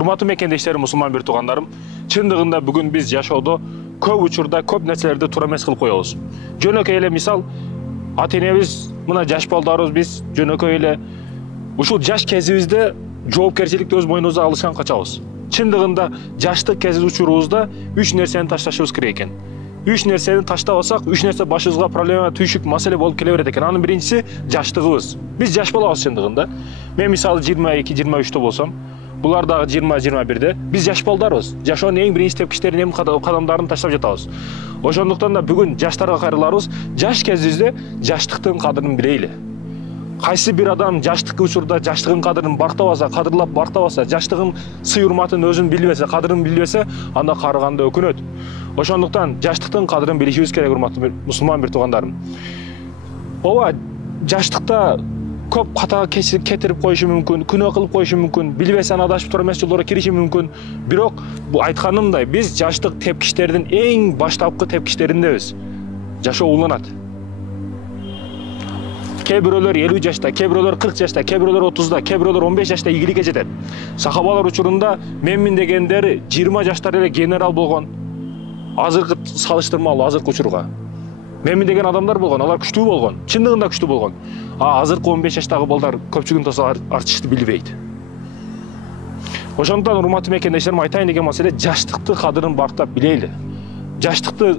Урматтуу мекендештерим, мусулман бир туугандарым, чындыгында бүгүн биз жашоодо көп учурда көп нерселерди туура эмес кылып коебуз. Жөнөкөй эле мисал, ата-энебиз мына жаш балдарыбыз биз жөнөкөй эле ушул жаш кезибизде жоопкерчиликти өз мойнубузга алышкан качабыз. Чындыгында жаштык кез учурубузда 3 нерсени ташташыбыз керек экен. 3 нерсени таштабасак, 3 нерсе башыбызга проблема, түйшүк, маселе болуп келе берет экен. Анын биринчиси жаштыгыбыз. Биз жаш балабыз чындыгында. Мен мисалы 22-23 болсом, булар дагы 20-21де. Биз жаш балдарбыз. Жашоонун эң биринчи тепкичтерин, эң кадамдарын таштап жатабыз. Ошондуктан да бүгүн жаштарга кайрылабыз. Жаш кезибизде жаштыктын кадырын билейли. Кайсы бир адам жаштык учурда жаштыгын кадырын бартабаса, кадырлап бартабаса, жаштыгын сый урматын өзүн билбесе, кадырын билбесе, анда карыганда өкүнөт. Ошондуктан жаштыктын кадырын билишибиз керек, урматтуу мусулман бир туугандарым. Ооба, жаштыкта көп ката кетирип коюшу мүмкүн, күнөө кылып коюшу мүмкүн, билбесен адашып туура эмес жолдорго кириши мүмкүн. Бирок бул айтканымдай, биз жаштык тепкичтердин эң баштапкы тепкичтериндебиз. Жашоо уланат. Кээ бирөөлөр 50 жашта, кээ бирөөлөр 40 жашта, кээ бирөөлөр 30да, кээ бирөөлөр 15 жашта ийгиликке жетет. Сахабалар учурунда менмин дегендер 20 жаштар эле генерал болгон. Азыркы салыштырмалуу, азыркы учурга. Менмин деген адамдар болгон, алар күчтүү болгон, чындыгында күчтүү болгон. Азыркы 15 жаштагы балдар көпчүгүн тоса артышты билбейт. Ошондуктан урматтуу мекендештерим, айтайын деген маселе жаштыкты кадырын бартап билейли. Жаштыкты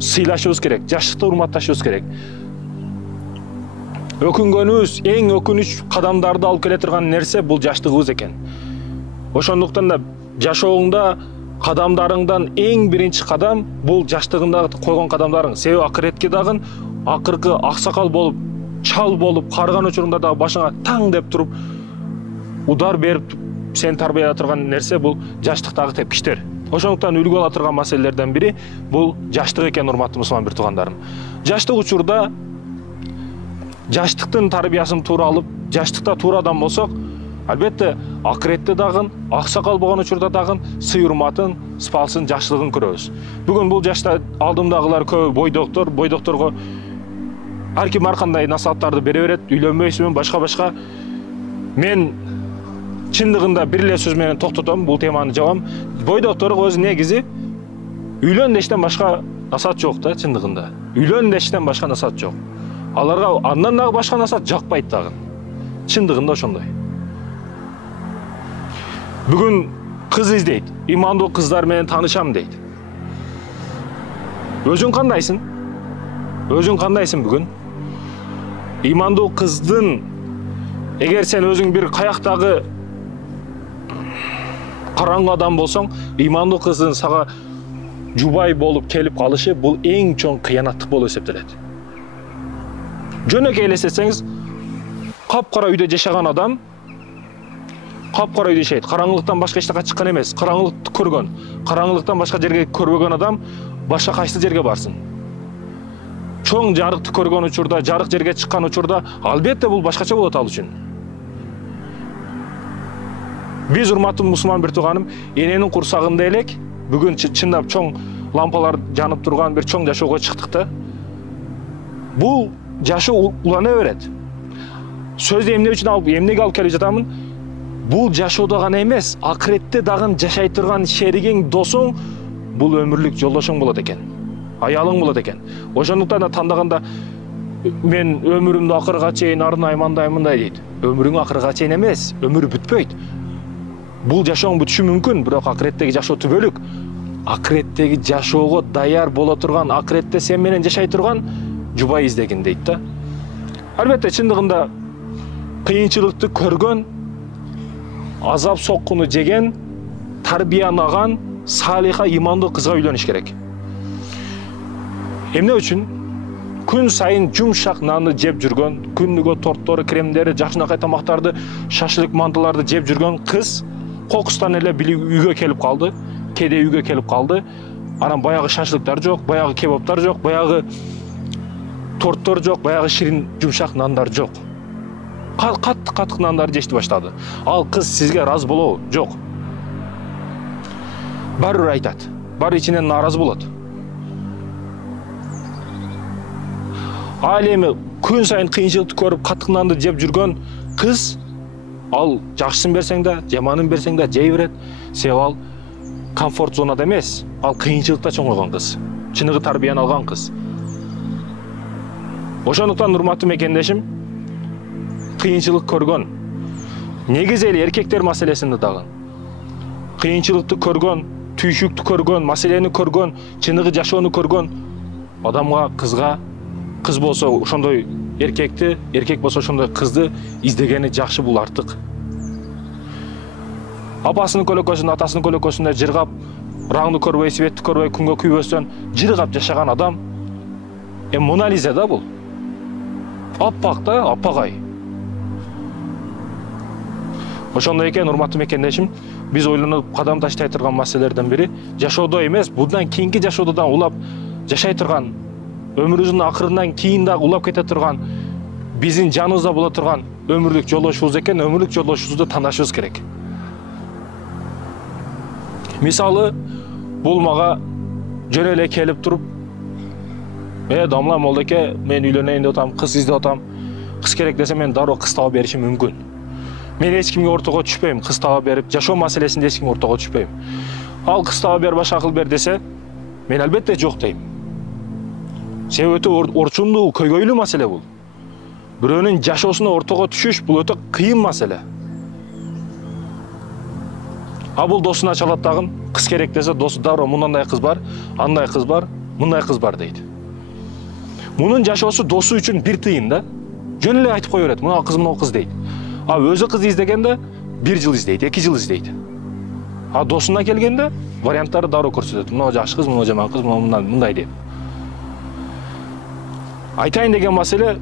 сыйлашыбыз керек, жаштыкты урматташыбыз керек. Өкүнгөнүбүз, эң өкүнүч кадамдарды алып келе турган нерсе бул жаштыгыбыз экен. Ошондуктан да жашооңда кадамдарыңдан эң биринчи кадам бул жаштыгында койгон кадамдарың. Себеби акыретке дагы акыркы аксакал болуп, чал болуп, карыган учурунда дагы башыңа таң деп туруп, удар берип сени тарбиялай турган нерсе бул жаштыктагы тепкичтер. Ошондуктан үлгү ала турган маселелерден бири бул жаштык экен, урматтуу мусулман бир туугандарым. Жаштык учурда жаштыктын тарбиясын туура алып, жаштыкта туура адам болсок, албетте акыретте дагы, аксакал болгон учурда дагы сый урматын, спалсын, жакшылыгын көрөбүз. Бүгүн бул жашта алдымдагылар көбү бойдокторго ар ким ар кандай насааттарды бере берет, үйлөнбөйсүзбү, башка. Мен чындыгында бир эле сөз менен токтотом, бул теманы жабам. Бойдокторго өзү негизи үйлөн дештен башка насаат жок да, чындыгында. Үйлөн дештен башка насаат жок. Аларга андан дагы башка насаат жакпайт дагы. Чындыгында ошондой. Бүгүн кыз издейт, имандуу кыздар менен таанышам дейт. Өзүң кандайсың? Өзүң кандайсың бүгүн? Имандуу кыздын, эгер сен өзүң бир каяктагы караңгы адам болсоң, имандуу кыздын сага жубай болуп келип калышы бул эң чоң кыянаттык болуп эсептелет. Жөнөкөй элестетсеңиз, капкара үйдө жашаган адам капкара үйдө жашайт. Караңгылыктан башка эч жака чыккан эмес. Караңгылыкты көргөн, караңгылыктан башка жерге көрбөгөн адам башка кайсы жерге барсын? Чоң жарыкты көргөн учурда, жарык жерге чыккан учурда, албетте бул башкача болот ал үчүн. Биз, урматтуу мусулман бир тууганым, эненин курсагында элек, бүгүн чындап чоң лампалар жанып турган бир чоң жашоого чыктык да. Бул жашоо улана берет. Сөздү эмнеге алып келип жатамын? Бул жашоодо гана эмес, акыретте дагы жашай турган шеригиң, досуң бул өмүрлүк жолдошуң болот экен. Аялың болот экен. Ошондуктан да тандаганда мен өмүрүмдү акырга чейин арнаймын дейт. Өмүрүң акырга чейин эмес, өмүр бүтпөйт. Бул жашооң бүтүшү мүмкүн, бирок акыреттеги жашоо түбөлүк. Акыреттеги жашоого даяр боло турган, акыретте сен менен жашай турган жубай издегин дейт да. Албетте чындыгында кыйынчылыкты көргөн, азап соккуну жеген, тарбиянаган, салиха, имандуу кызга үйлөнүш керек. Эмне үчүн? Күн сайын жумшак нанды жеп жүргөн, күнүгө торттор, кремдери, жакшынакай тамактарды, шашлык, мантыларды жеп жүргөн кыз кокустан эле үйгө келип калды, кеде үйгө келип калды. Анан баягы шашлыктар жок, баягы кебаптар жок, баягы торттор жок, баягы ширин жумшак нандар жок. Каттык нандарды жешти баштады. Ал кыз сизге ыраазы болобу? Жок. Баары бир айтат. Баары ичинен нааразы болот. Ал эми күн сайын кыйынчылыкты көрүп каттык нанды жеп жүргөн кыз Ал жакшысын берсең да, жаманын берсең да жей берет. Себеп ал комфорт зонада эмес, ал кыйынчылыкта чоңойгон кыз. Чыныгы тарбияны алган кыз. Ошондуктан урматтуу мекендешим, кыйынчылык көргөн, негизи эле эркектер маселесинде дагы кыйынчылыкты көргөн, түйшүктү көргөн, маселени көргөн, чыныгы жашоону көргөн адамга, кызга, кыз болсо ошондой эркекти, эркек болсо ошондой кызды издегени жакшы, бул артык. Апасынын көлөкөсүндө, атасынын көлөкөсүндө жыргап, раңды көрбөй, светти көрбөй, күнгө күйбөстөн жыргап жашаган адам Мона Лиза да бул. Аппак да, аппагай. Ошондой экен, урматтуу мекендешим, биз ойлонуп кадам таштай турган маселелерден бири жашоодо эмес, bundan кийинки жашоодо да улап жашай турган, өмүрүбүздүн акырынан кийин дагы улап кете турган, биздин жаныбызда боло турган өмүрлүк жолдошубуз экен. Өмүрлүк жолдошубузду тандашыбыз керек. Мисалы, бул мага жөн эле келип туруп, дамла молдоке, мен үйлөнөйүн деп атам, кыз издеп атам. Кыз керек десе мен дароо кыз таап беришим мүмкүн. Мен эч кимге ортого түшпөйм, кыз таап берип, жашоо маселесинде эч кимге ортого түшпөйм. Ал кыз таап бер, башка акыл бер десе, мен албетте жок дейм. Себеби өтө орчундуу, көйгөйлүү маселе бул. Бирөөнүн жашоосуна ортого түшүш бул өтө кыйын маселе. А бул досуна чалат дагы, кыз керек десе, досу дароо мындай кыз бар, андай кыз бар, мындай кыз бар дейт. Мунун жашоосу досу үчүн бир тыйын да. Жөн эле айтып кое берет, мына кыз дейт. А өзү кыз издегенде 1 жыл издейт, 2 жыл издейт. А досуна келгенде варианттары дароо көрсөтөт. Мына жакшы кыз, мына жаман кыз, мындай деп. Айтайын деген маселе,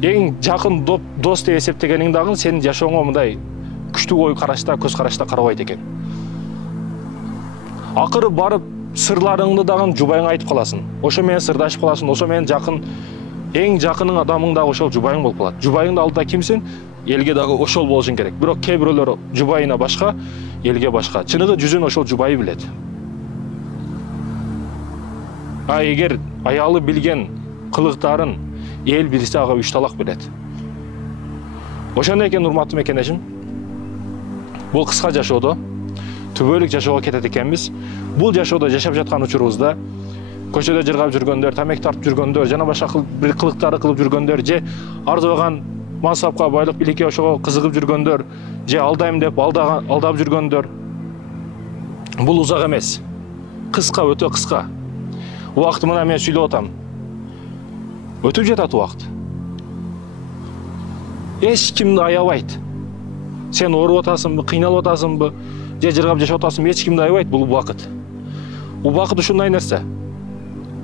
эң жакын дос деп эсептегениң дагы сенин жашооңо мындай күчтүү ой карашта, көз карашта карабайт экен. Акыры барып сырларыңды дагы жубайыңа айтып каласың. Ошо менен сырдашып каласың, ошо менен жакын, эң жакының адамың дагы ошол жубайың болуп калат. Жубайыңдын алдында кимсиң? Элге дагы ошол болушуң керек. Бирок кээ бирөөлөр жубайына башка, элге башка. Чыныгы жүзүн ошол жубайы билет. А эгер аялы билген кылыктарын эл билсе, ага 3 талак билет. Ошондой экен, урматтуу мекендешим. Бул кыска жашоодо түбөлүк жашоого кетет экенбиз. Бул жашоодо жашап жаткан учурубузда көчөдө жыргап жүргөндөр, тамек тартып жүргөндөр, жана башка бир кылыктарды кылып жүргөндөр, же арзыбаган мансапка, байлык, билекке ошого кызыгып жүргөндөр, же алдайм деп алдап жүргөндөр. Бул узак эмес. Кыска, өтө кыска. Убакыт мына мен сүйлөп атам. Өтүп жатат убакыт. Эч кимди аябайт. Сен ооруп атасыңбы, кыйналып атасыңбы, же жыргап жашап атасыңбы, эч кимди аябайт бул убакыт. Убакыт ушундай нерсе.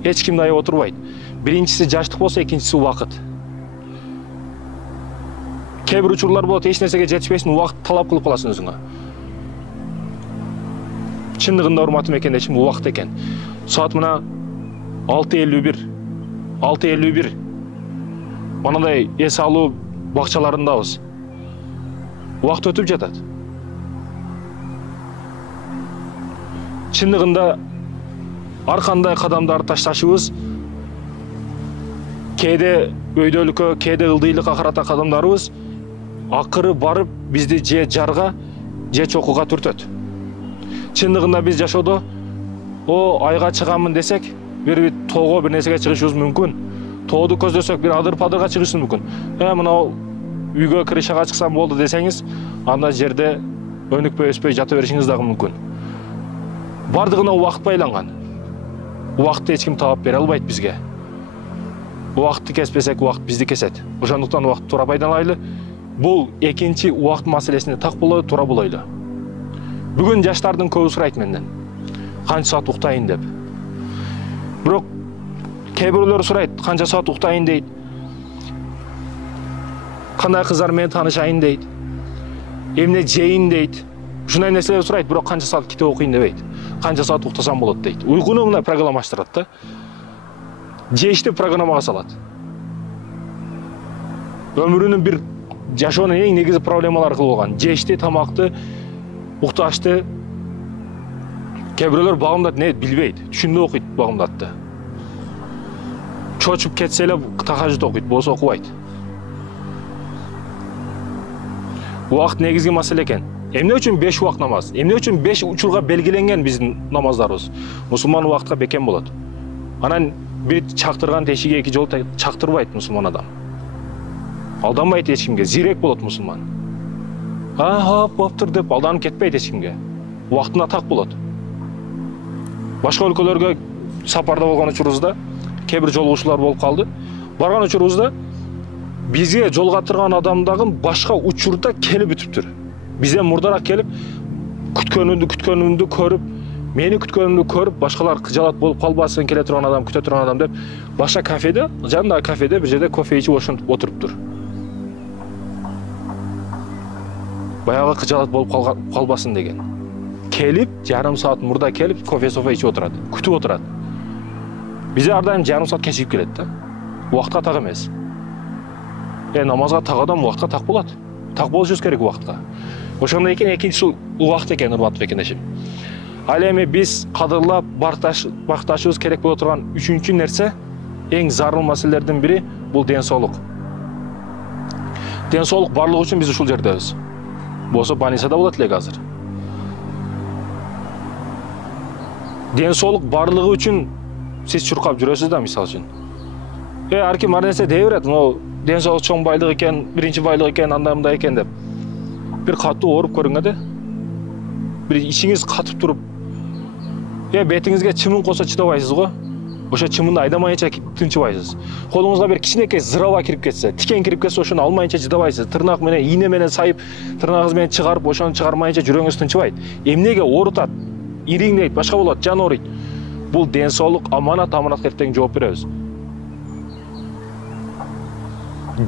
Эч кимди аябап отурбайт. Биринчиси жаштык болсо, экинчиси убакыт. Кээ бир учурлар болот, эч нерсеге жетишпейсиң, убакыт талап кылып каласың өзүңө. Чындыгында урматтуу мекендешим, убакыт экен. Саат мына 6:51. 6:51. Мындай эс алуу бакчаларындабыз. Убакыт өтүп жатат. Чындыгында ар кандай кадамдарды ташташыбыз, кээде өйдөлүккө, кээде ылдыйлыкка карата кадамдарыбыз акыры барып бизди же жарга, же чокуга түртөт. Чындыгында биз жашоодо айга чыгамын десек, бир тоого бир нерсеге чыгышыбыз мүмкүн. Тооду көздөсөк, бир адыр-падырга чыгышыбыз мүмкүн. Мына үйгө крышага чыксам болду десеңиз, анда жерде өнүкпөй өспөй жата беришиңиз дагы мүмкүн. Бардыгына убакыт байланган. Убакытты эч ким таап бере албайт бизге. Убакытты кеспесек, убакыт бизди кесет. Ошондуктан убакытты туура пайдалайлы. Бул экинчи убакыт маселесине так болойлу, туура болойлу. Бүгүн жаштардын көбү сурайт менден. Канча саат уктайын деп. Бирок кээ бирөөлөр сурайт, канча саат уктайын дейт. Кандай кыздар менен таанышайын дейт. Эмне жейин дейт. Ушундай нерселер сурайт, бирок канча саат китеп окуйн дебейт. Канча саат уктасам болот дейт. Уйкуну мына программаштырат да. Жешти программага салат. Өмүрүнүн бир жашоонун эң негизи проблемалары кылып алган. Жешти, тамакты, укташты. Кээ бирөөлөр багымдат не билбейт. Түшүндө окуйт багымдатты. Чочуп кетсе эле тахажжуд окуйт, болсо окубайт. Убакыт негизги маселе экен. Эмне үчүн 5 убак намаз? Эмне үчүн 5 учурга белгиленген биздин намаздарыбыз? Мусулман убакытка бекем болот. Анан бир чактырган тешиги 2 жолу чактырбайт мусулман адам. Алданбайт эч кимге, зирек болот мусулман. Боптур деп алданып кетпейт эч кимге. Убактына так болот. Башка өлкөлөргө сапарда болгон учурубузда кээ бир жолугушуулар болуп калды. Барган учурубузда бизге жол катырган адамдагы башка учурда келип бүтүптүр. Бизден мурдараак келип күткөнүмдү көрүп, мени күткөнүмдү көрүп, башкалар кыжалат болуп калбасын, келе турган адам, күтө турган адам деп башка кафеде, жанындагы кафеде бир жерде кофе ичип ошентип отуруптур. Баягы кыжалат болуп калбасын деген. Келип, жарым саат мурда келип, кофе ичип отурат, күтүп отурат. Бизде ар дайым жарым саат кечигип келет да. Убакытка так эмес. Намазга так адам убакытка так болот. Так болушубуз керек убакытка. Ошондой экен, экинчиси убакыт экен, урматтуу бекендешим. Ал эми биз кадырлап бакташыбыз керек боло турган үчүнчү нерсе, эң зарыл маселелердин бири бул ден соолук. Ден соолук барлыгы үчүн биз ушул жердебиз. Болсо больницада болот элек азыр. Ден соолук барлыгы үчүн сиз чуркап жүрөсүз да, мисалы үчүн. Ар ким ар нерсе дей берет, ден соолук чоң байлык экен, биринчи байлык экен, андай мындай экен деп. Бир катуу ооруп көрүңө бир ичиңиз катып туруп, бетиңизге чымын колсо чыдабайсыз го. Ошо чымынды айдамайынча тынчыбайсыз. Колуңузга бир кичинекей зырава кирип кетсе, тикен кирип кетсе, ошону алмайынча чыдабайсыз. Тырнак менен, ийне менен сайып, тырнагыңыз менен чыгарып, ошону чыгармайынча жүрөгүңүз тынчыбайт. Эмнеге оорутат? Ириңдейт, башка болот, жан ооруйт. Бул ден соолук аманат, аманатка эртең жооп беребиз.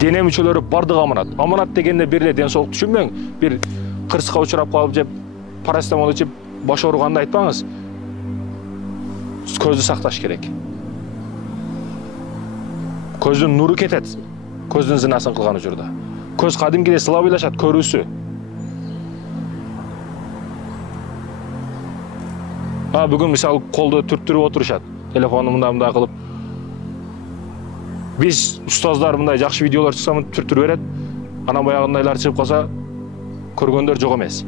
Дене мүчөлөрү бардыгы аманат. Аманат дегенде бир эле ден соолук түшүнбөң. Бир кырсыкка учурап калып же парастамол ичип баш ооруганды айтпаңыз. Көздү сакташ керек. Көздүн нуру кетет. Көздүн зынасын кылган учурда. Көз кадимкидей слабыйлашат, көрүүсү. Бүгүн мисалы колду түрттүрүп отурушат. Телефону мындай кылып. Биз устаздар мындай жакшы видеолор чыкса түрттүрүп берет. Анан баягындайлар чыгып калса көргөндөр жок эмес.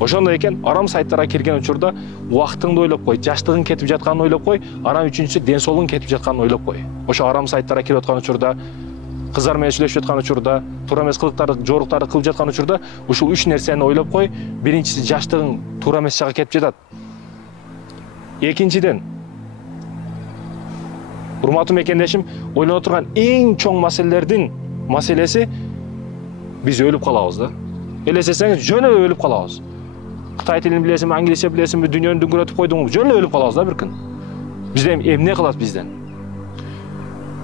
Ошондой экен, арам сайттарга кирген учурда убактыңды ойлоп кой, жаштыгың кетип жатканын ойлоп кой, анан үчүнчүсү ден соолугуң кетип жатканын ойлоп кой. Ошо арам сайттарга кирип аткан учурда, кыздар менен сүйлөшүп жаткан учурда, туура эмес кылыктарды, жоруктарды кылып жаткан учурда ушул 3 нерсени ойлоп кой. Биринчиси, жаштыгың туура эмес жакка кетип жатат. Экинчиден, урматтуу мекендешим, ойлоно турган эң чоң маселелердин маселеси биз өлүп калабыз да. Элестесеңиз, жөн эле өлүп калабыз. Кытай тилин билесиңби, англисче билесиңби, дүйнөнү дүңгүрөтүп койдуңбу, жөн эле өлүп калабыз да бир күн. Бизден эмне кылат бизден?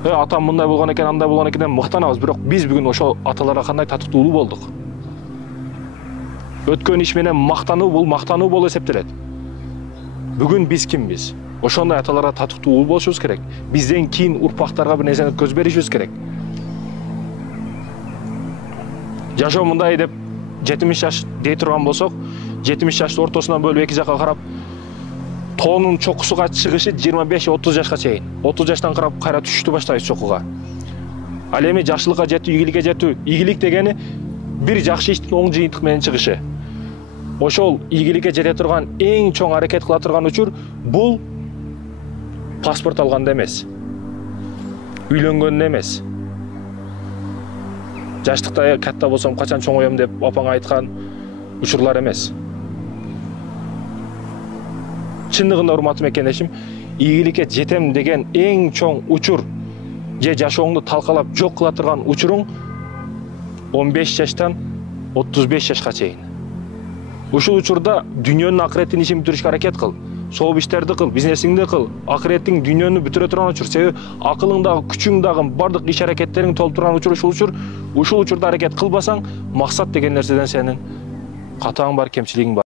Атам мындай болгон экен, андай болгон экен деп мактанабыз, бирок биз бүгүн ошол аталарга кандай татыктуулуу болдук. Өткөн иш менен мактануу болуп эсептелет. Бүгүн биз кимбиз? Ошондой аталарга татыктуу болушубуз керек. Бизден кийин урпактарга бир нерсени көз беришибиз керек. Жашоо мындай деп 70 жаш дей турган болсок, 70 жашты ортосунан бөлүп 2 жакка карап, тоонун чокусуга чыгышы 25-30 жашка чейин. 30 жаштан карап кайра түшүштү баштайбыз чокуга. Ал эми жакшылыкка жетүү, ийгиликке жетүү. Ийгилик дегени бир жакшы иштин оң жыйынтык менен чыгышы. Ошол ийгиликке жете турган эң чоң аракет кыла турган учур бул паспорт алганда эмес. Үйлөнгөндө эмес. Жаштыкта катта болсом качан чоңоем деп апаңа айткан учурлар эмес. Чындыгында урматтуу мекендешим, ийгиликке жетем деген эң чоң учур же жашооңду талкалап жок кыла турган учуруң 15 жаштан 35 жашка чейин. Ушул учурда дүйнөнүн акыреттин ишин бүтүрүшкө аракет кыл. Сооп иштерди кыл, бизнесиңди кыл, акыреттиң дүйнөнү бүтүрө турган учур. Себеби акылыңдагы, күчүңдагы бардык иш аракеттериң толуп турган учур, ушул учурда аракет кылбасаң, максат деген нерседен сенин катаң бар, кемчилигиң бар.